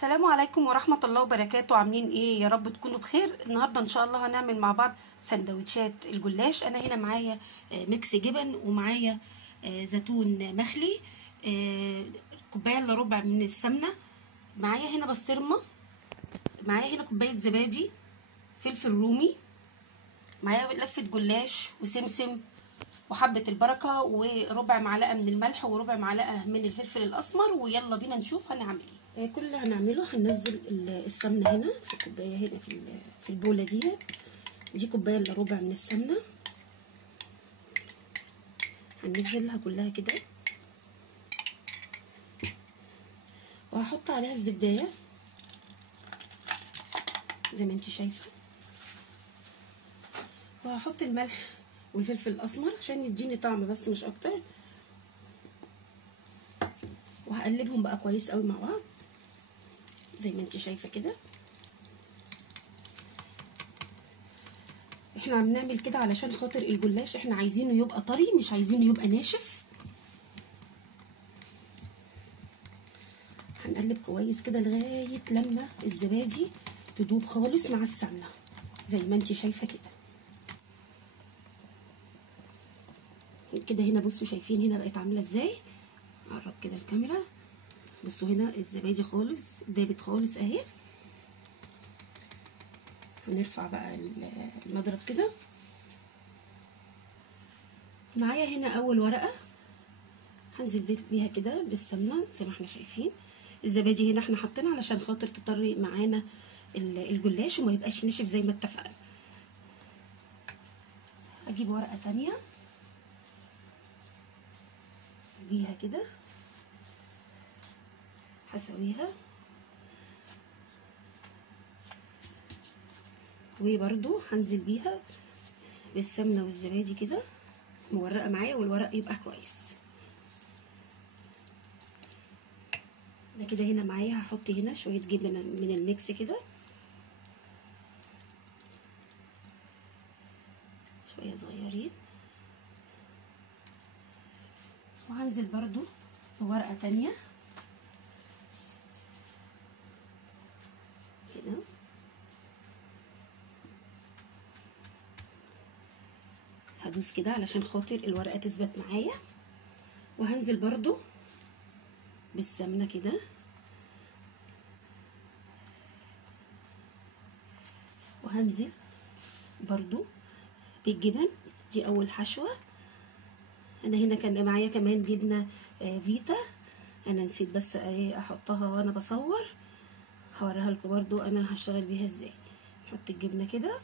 السلام عليكم ورحمة الله وبركاته. عاملين ايه؟ يا رب تكونوا بخير. النهاردة ان شاء الله هنعمل مع بعض سندوتشات الجلاش. انا هنا معايا ميكس جبن، ومعايا زيتون مخلي، كوباية الا ربع من السمنة، معايا هنا بسطرمة، معايا هنا كوباية زبادي، فلفل رومي، معايا لفة جلاش وسمسم وحبة البركة، وربع معلقة من الملح، وربع معلقة من الفلفل الأسمر. ويلا بينا نشوف هنعمل ايه. كل اللي هنعمله هننزل السمنة هنا في كوباية، هنا في البولة دي كوباية الا ربع من السمنة. هننزلها كلها كده، وهحط عليها الزبدية زي ما انت شايفة، وهحط الملح والفلفل الأسمر عشان يديني طعم بس مش أكتر، وهقلبهم بقى كويس قوي مع بعض زي ما انت شايفه كده. احنا بنعمل كده علشان خاطر الجلاش احنا عايزينه يبقى طري، مش عايزينه يبقى ناشف. هنقلب كويس كده لغايه لما الزبادي تدوب خالص مع السمنه زي ما انت شايفه كده. كده هنا بصوا، شايفين هنا بقت عامله ازاي؟ اقرب كده الكاميرا، بصوا هنا الزبادي خالص دابت خالص اهي. هنرفع بقى المضرب كده. معايا هنا اول ورقه هنزل بيها كده بالسمنه زي ما احنا شايفين. الزبادي هنا احنا حاطينها علشان خاطر تطري معانا الجلاش وما يبقاش نشف زي ما اتفقنا. اجيب ورقه تانية بيها كده، هسويها وبرده هنزل بيها بالسمنه والزبادي كده، مورقه معايا والورق يبقى كويس. انا كده هنا معايا هحط هنا شويه جبنه من الميكس كده، شويه صغيرين، وهنزل برضو بورقه تانية كده، هدوس كده علشان خاطر الورقه تثبت معايا. وهنزل برضو بالسمنه كده، وهنزل برضو بالجبن. دي اول حشوه. انا هنا كان معايا كمان جبنه فيتا، انا نسيت بس احطها وانا بصور، هوريها لكم برضو انا هشتغل بيها ازاي. نحط الجبنه كده،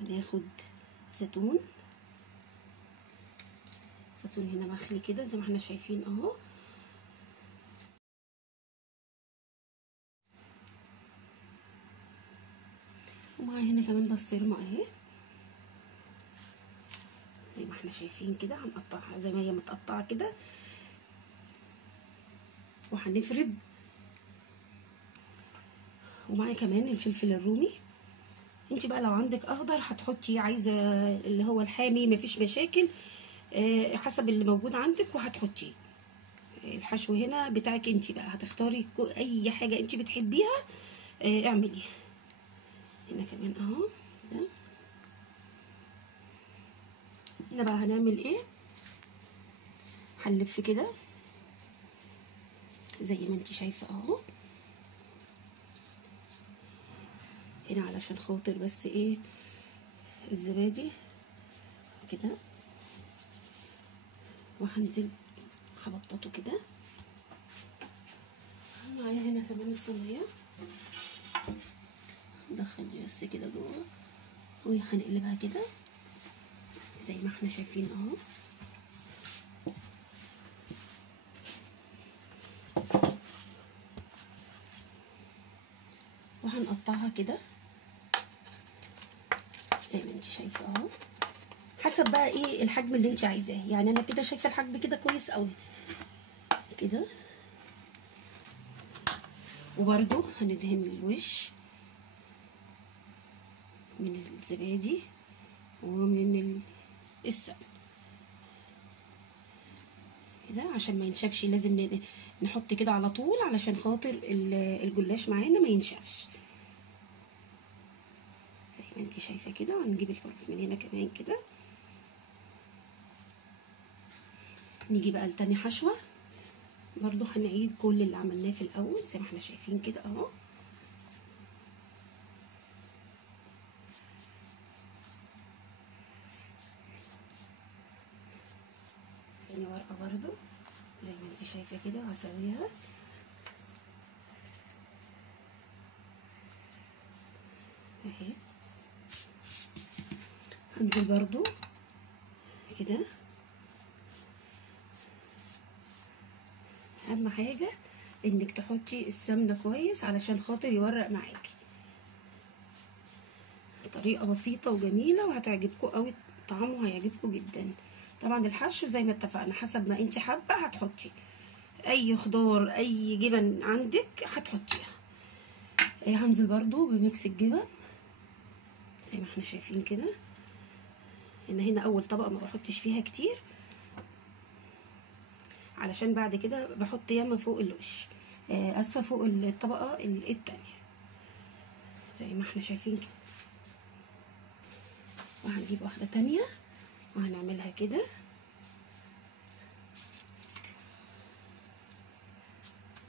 وناخد زيتون هنا مخلي كده زي ما احنا شايفين اهو، ومعايا هنا كمان بسطرمه اهي زي ما احنا شايفين كده. هنقطعها زي ما هي متقطعه كده، وهنفرد. ومعايا كمان الفلفل الرومي. انت بقى لو عندك اخضر هتحطي، عايزه اللي هو الحامي مفيش مشاكل، حسب اللي موجود عندك وهتحطيه. الحشو هنا بتاعك انت بقى، هتختاري اي حاجه انت بتحبيها اعملي. هنا كمان اهو ده. هنا بقى هنعمل ايه؟ هنلف كده زي ما انت شايفه اهو هنا علشان خاطر بس ايه الزبادي كده، وهنزل هبططه كده. معايا هنا كمان الصينيه، ندخل دي بس كده جوه، وهنقلبها كده زي ما احنا شايفين اهو. وهنقطعها كده زي ما انت شايفه اهو، حسب بقى ايه الحجم اللي انت عايزاه. يعني انا كده شايفه الحجم كده كويس قوي كده. وبرده هندهن الوش من الزبادي ومن السمن كده عشان ما ينشفش. لازم نحط كده على طول علشان خاطر الجلاش معانا ما ينشفش زي ما انت شايفه كده. وهنجيب الحروف من هنا كمان كده. نيجي بقى لتاني حشوه، برضو هنعيد كل اللي عملناه في الاول زي ما احنا شايفين كده اهو. تاني ورقه برضو زي ما انت شايفه كده وهسويها اهي. هنزل برضو كده. اهم حاجه انك تحطي السمنه كويس علشان خاطر يورق معاكي. طريقه بسيطه وجميله وهتعجبكم قوي، طعمه هيعجبكم جدا. طبعا الحشو زي ما اتفقنا حسب ما انت حابه هتحطي اي خضار اي جبن عندك هتحطيها. هنزل برضو بميكس الجبن زي ما احنا شايفين كده. هنا اول طبقه ما بحطش فيها كتير علشان بعد كده بحط ياما فوق الوش، اسفه فوق الطبقه التانية زي ما احنا شايفين كده. وهنجيب واحده تانية وهنعملها كده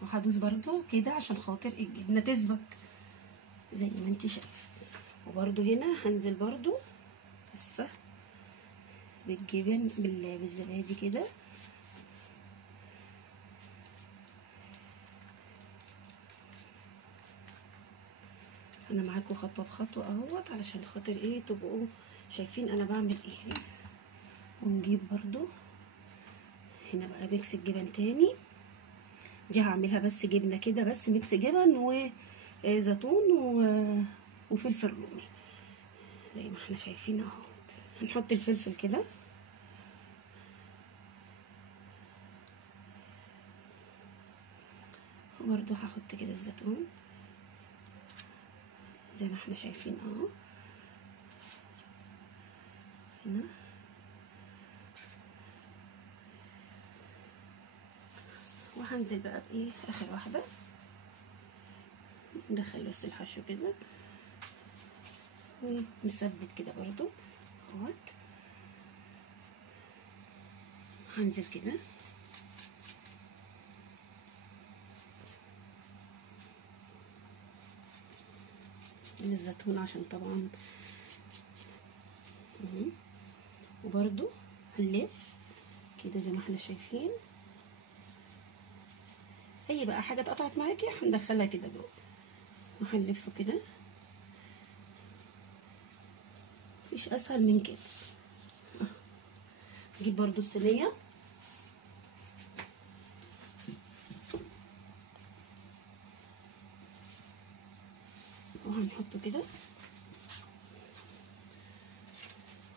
وهدوس برضو كده عشان خاطر الجبنه تثبت زي ما انت شايفه. وبرضو هنا هنزل برضو اسفه بالجبن بالزبادي كده. انا معاكم خطوه بخطوه اهوت علشان خاطر ايه تبقوا شايفين انا بعمل ايه. ونجيب برضو هنا بقى ميكس الجبن تاني. دي هعملها بس جبنه كده بس ميكس جبن وزيتون وفلفل رومي زي ما احنا شايفين اهو. هنحط الفلفل كده وبرضو هحط كده الزيتون زي ما احنا شايفين اهو هنا. وهنزل بقى بايه اخر واحده. ندخل بس الحشو كده ونثبت كده برضو اهوت. هنزل كده من الزيتون عشان طبعا وبرضو هنلف كده زي ما احنا شايفين. اي بقى حاجه اتقطعت معاكي هندخلها كده جوه وهنلفه كده. مفيش اسهل من كده. نجيب برضو الصينيه وهنحطه كده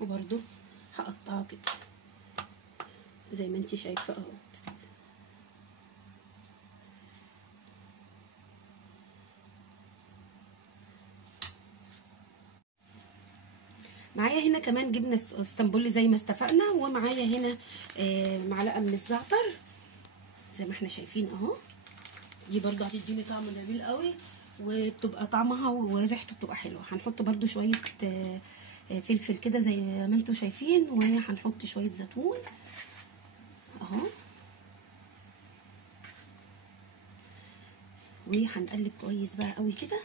وبرضو هقطعه كده زي ما انتي شايفه اهوت. معايا هنا كمان جبنه اسطنبولي زي ما اتفقنا. ومعايا هنا معلقه من الزعتر زي ما احنا شايفين اهو. دي برضو هتديني طعم جميل قوي وبتبقى طعمها وريحته بتبقى حلوه. هنحط برضو شويه فلفل كده زي ما انتم شايفين. وهنحط شويه زيتون اهو. وهنقلب كويس بقى قوي كده.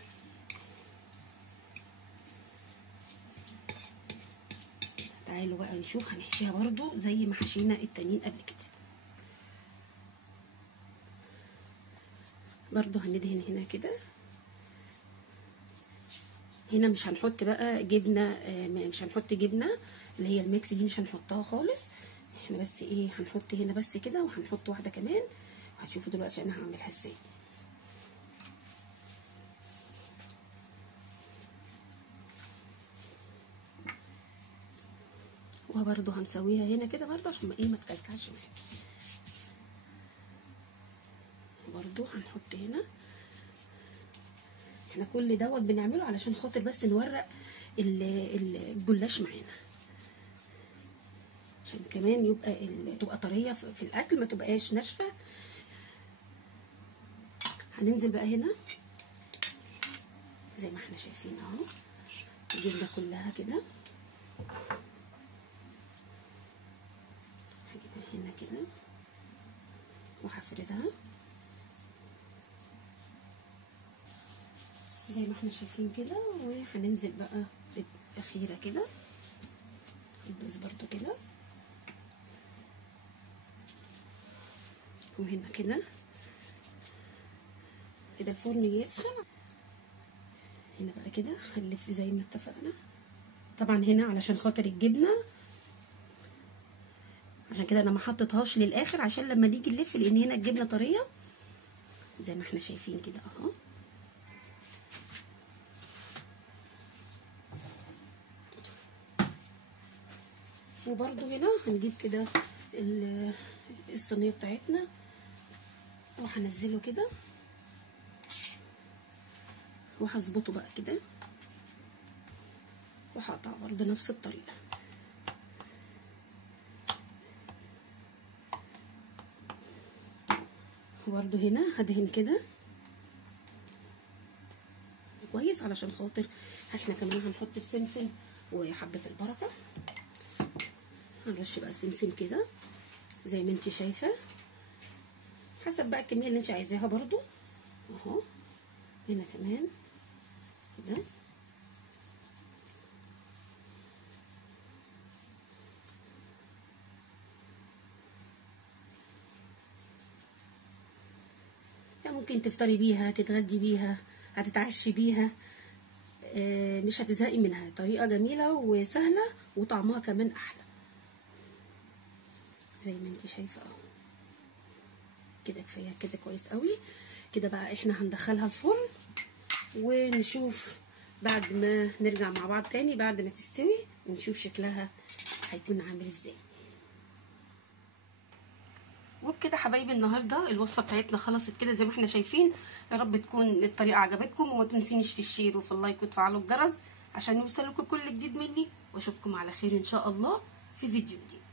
تعالوا بقى نشوف هنحشيها برضو زي ما حشينا التانيين قبل كده. برضو هندهن هنا كده. هنا مش هنحط بقى جبنه، مش هنحط جبنه اللي هي الميكس دي مش هنحطها خالص. احنا بس ايه هنحط هنا بس كده وهنحط واحده كمان. هتشوفوا دلوقتي انا هعملها ازاي. وبرضو هنسويها هنا كده برضو عشان ما تكلكعش معاكي. برضو هنحط هنا. احنا كل دوت بنعمله علشان خاطر بس نورق الجلاش معانا. عشان كمان يبقى تبقى طريه في الاكل، ما تبقاش ناشفه. هننزل بقى هنا زي ما احنا شايفين اهو الجبنه كلها كده. هجيبها هنا كده وهفردها زي ما احنا شايفين كده. وهننزل بقى بالاخيره كده، هندوس برضو كده وهنا كده كده. الفرن يسخن هنا بقى كده، هنلف زي ما اتفقنا. طبعا هنا علشان خاطر الجبنه، عشان كده انا ما حطيتهاش للاخر عشان لما نيجي نلف، لان هنا الجبنه طريه زي ما احنا شايفين كده اهو. وبرده هنا هنجيب كده الصينيه بتاعتنا وهنزله كده وهظبطه بقى كده، وهقطع برده نفس الطريقه. وبرده هنا هدهن كده كويس علشان خاطر احنا كمان هنحط السمسم وحبه البركه. هنرش بقى سمسم كده زي ما انت شايفه، حسب بقى الكميه اللي انت عايزاها برضو اهو. هنا كمان كده يعني ممكن تفطري بيها، تتغدي بيها، هتتعشي بيها، مش هتزهقي منها. طريقه جميله وسهله وطعمها كمان احلى زي ما انت شايفه اهو. كده كفايه كده كويس قوي كده. بقى احنا هندخلها الفرن ونشوف بعد ما نرجع مع بعض تاني بعد ما تستوي، ونشوف شكلها هيكون عامل ازاي. وبكده حبايبي النهارده الوصفه بتاعتنا خلصت كده زي ما احنا شايفين. يا رب تكون الطريقه عجبتكم، وما تنسينيش في الشير وفي اللايك وتفعلوا الجرس عشان يوصلكم كل جديد مني. واشوفكم على خير ان شاء الله في فيديو جديد.